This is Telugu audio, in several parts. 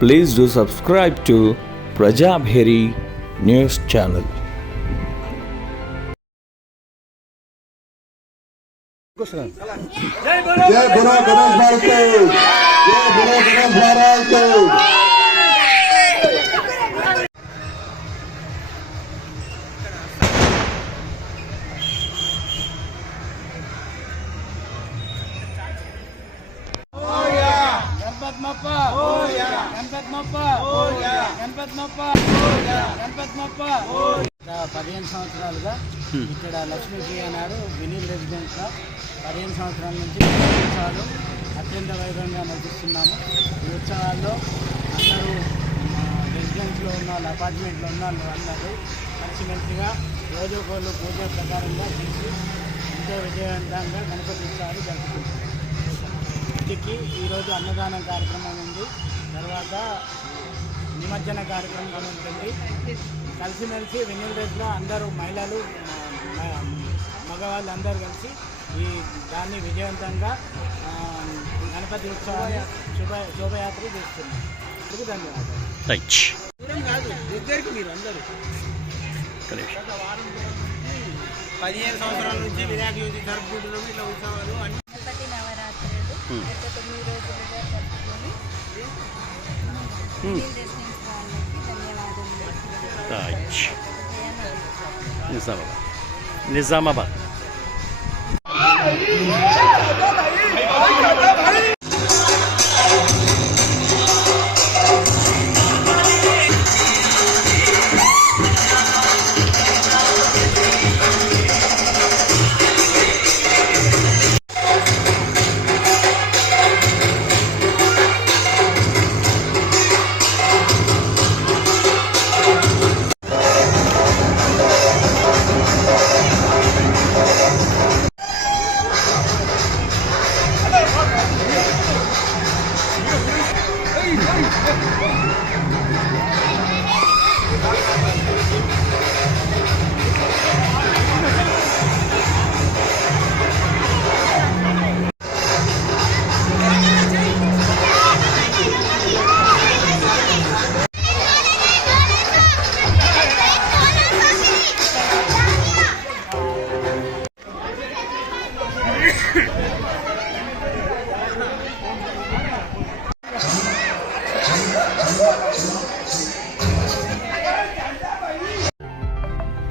Please do subscribe to Prajabheri News Channel. जय बोलो गणेश महाराज के, जय बोलो गणेश महाराज के। పదిహేను సంవత్సరాలుగా ఇక్కడ లక్ష్మీప్రియ నాడు వినీల్ రెసిడెన్స్లో 15 సంవత్సరాల నుంచి ఉత్సవాలు అత్యంత వైభవంగా నడిపిస్తున్నాము. ఈ ఉత్సవాల్లో అందరూ రెసిడెన్స్లో ఉన్న వాళ్ళు, అపార్ట్మెంట్లో ఉన్న వాళ్ళు అందరూ కలిసిమెలిసిగా రోజుకోళ్ళు పూజ ప్రకారంగా చేసి ఎంతో విజయవంతంగా గణపతి ఉత్సవాలు జరుపుకుంటారు. ఇంటికి ఈరోజు అన్నదానం కార్యక్రమం ఉంది. తర్వాత నిమజ్జన కార్యక్రమం ఉంటుంది. కలిసిమెలిసి వినీల్ రెడ్లో అందరూ మహిళలు, మగవాళ్ళు అందరూ కలిసి దాన్ని విజయవంతంగా గణపతి ఉత్సవాన్ని శోభయాత్ర చేస్తున్నారు. ధన్యవాదాలు. ఇద్దరికి మీరు అందరూ 15 సంవత్సరాల నుంచి వినాయక చవితి జరుపుకుంటున్నాము. ఇట్లా ఉత్సవాలు గణపతి నవరాత్రులు 9 రోజులుగా జరుపుకొని Nizamabad.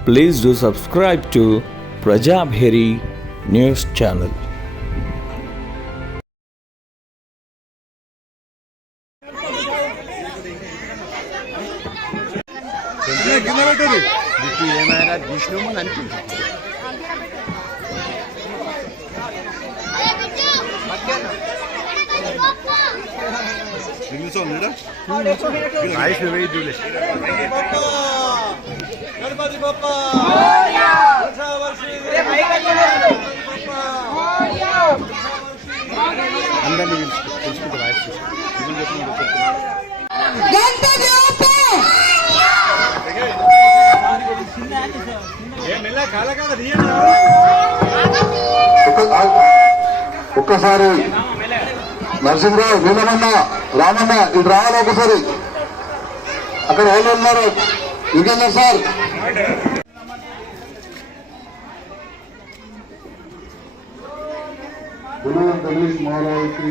Please do subscribe to Prajabheri News Channel. ఏమైనా విష్ణువు అనిపించింది. गणपति बप्पा అందరినీ తెలుసుకుంటే వాయిస్ ఒక్కసారి నరసింహరావు, నీలమన్న, రామన్న ఇటు రావాలి. ఒకసారి అక్కడ వాళ్ళు ఉన్నారు. ఇంకేంటారు సార్? गणेश महाराज की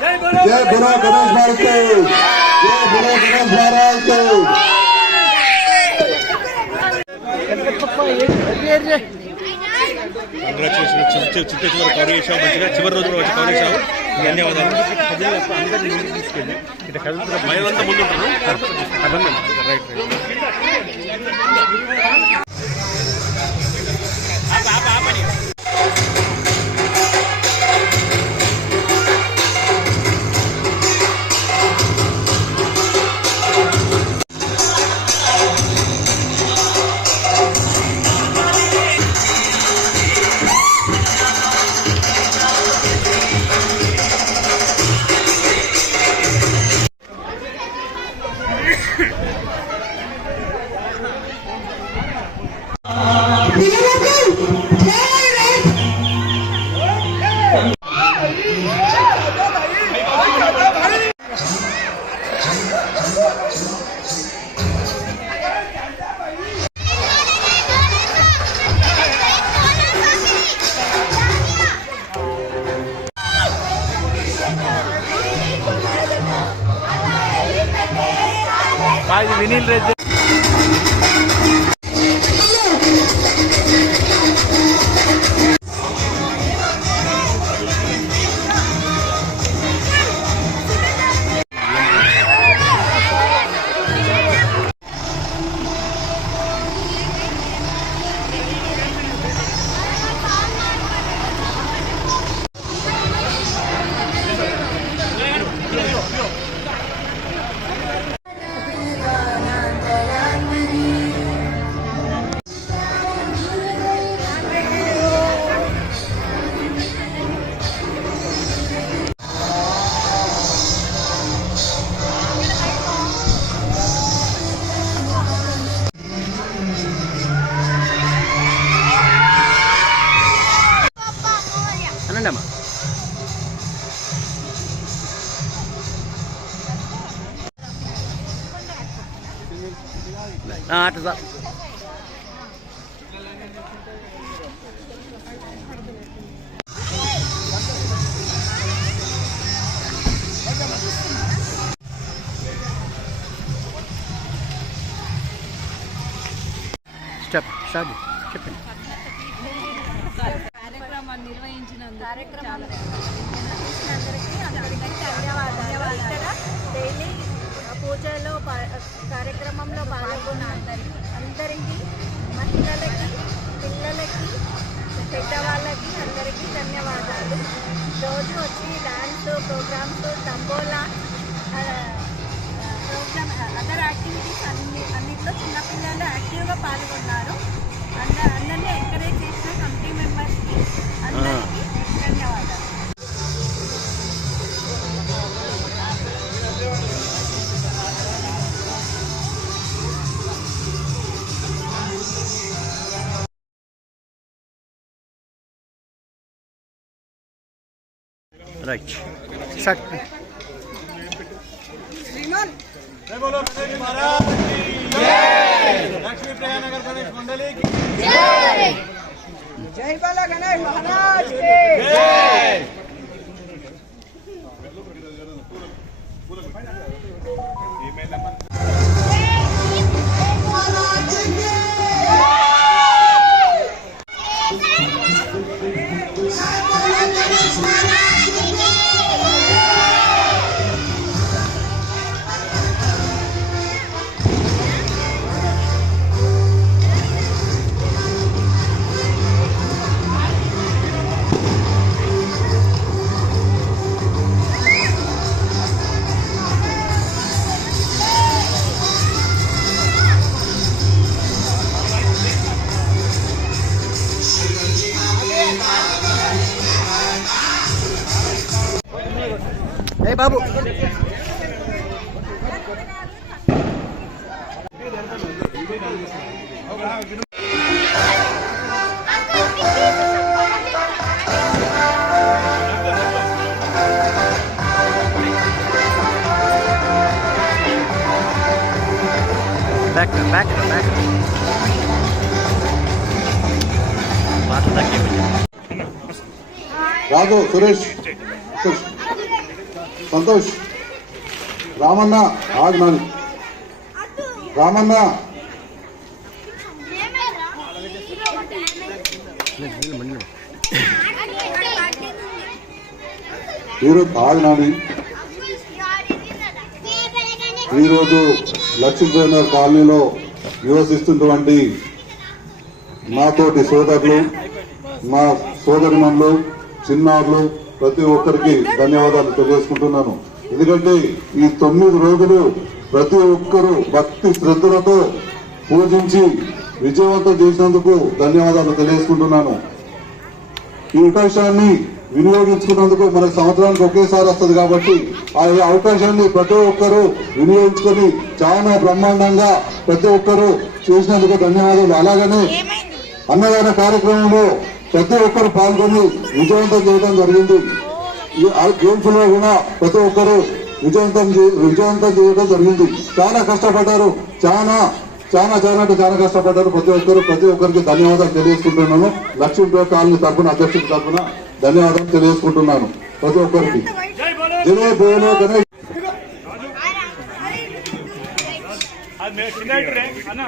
जय बोलो गणेश महाराज के, जय बोलो गणेश महाराज के। చివరి కవర్ చేసావు, మంచిగా చివరి రోజున వచ్చి కవర్ చేసావు. ధన్యవాదాలు. మహిళంతా ముందుంటారు. రైట్ మాది వినీల్ రెడ్డి. అనండి అమ్మా. అటు సార్. స్టెప్ స్టార్ట్ చెప్పండి. కార్యక్రమాన్ని నిర్వహించినందుకు అందరికీ ధన్యవాదాలు. ఇక్కడ డైలీ పూజలో కార్యక్రమంలో పాల్గొన్న అందరికీ మహిళలకి, పిల్లలకి, పెద్దవాళ్ళకి అందరికీ ధన్యవాదాలు. రోజు వచ్చి dance programmes, tambola programme, other activities అన్నింటిలో చిన్నపిల్లలు యాక్టివ్గా పాల్గొన్నారు. అందరినీ ఎంకరేజ్ చేసిన కమిటీ మెంబర్స్కి అందరికీ ధన్యవాదాలు. Right start. जय बोलो गणेश महाराज की जय। ఏ బాబు back back back Raghu, Suresh, Santosh, Ramanna, ఆజ్ఞాని, రామన్న, వీరు ఆజ్ఞాని. ఈరోజు లక్ష్మీనగర్ కాలనీలో నివసిస్తున్నటువంటి నాతోటి సోదరులు, మా సోదరిమణులు, చిన్నారులు, ప్రతి ఒక్కరికి ధన్యవాదాలు తెలియజేసుకుంటున్నాను. ఎందుకంటే ఈ 9 రోజులు ప్రతి ఒక్కరూ భక్తి శ్రద్ధలతో పూజించి విజయవంతం చేసినందుకు ధన్యవాదాలు తెలియజేసుకుంటున్నాను. ఈ అవకాశాన్ని వినియోగించుకున్నందుకు మనకు సంవత్సరానికి ఒకేసారి వస్తుంది కాబట్టి ఆ అవకాశాన్ని ప్రతి ఒక్కరూ వినియోగించుకొని చాలా బ్రహ్మాండంగా ప్రతి ఒక్కరూ చేసినందుకు ధన్యవాదాలు. అలాగనే అన్నదాన కార్యక్రమంలో ప్రతి ఒక్కరు పాల్గొని విజయవంతం చేయడం జరిగింది. ఈ గేమ్స్ లో కూడా ప్రతి ఒక్కరు విజయవంతం చేయడం జరిగింది. చాలా కష్టపడ్డారు, చాలా కష్టపడ్డారు ప్రతి ఒక్కరికి ధన్యవాదాలు తెలియజేసుకుంటున్నాను. లక్ష్మీపేట కాలనీ తరఫున, అధ్యక్షుడి తరఫున ధన్యవాదాలు తెలియజేసుకుంటున్నాను ప్రతి ఒక్కరికి. జై బోలో గణేష్. అది చిన్న అన్న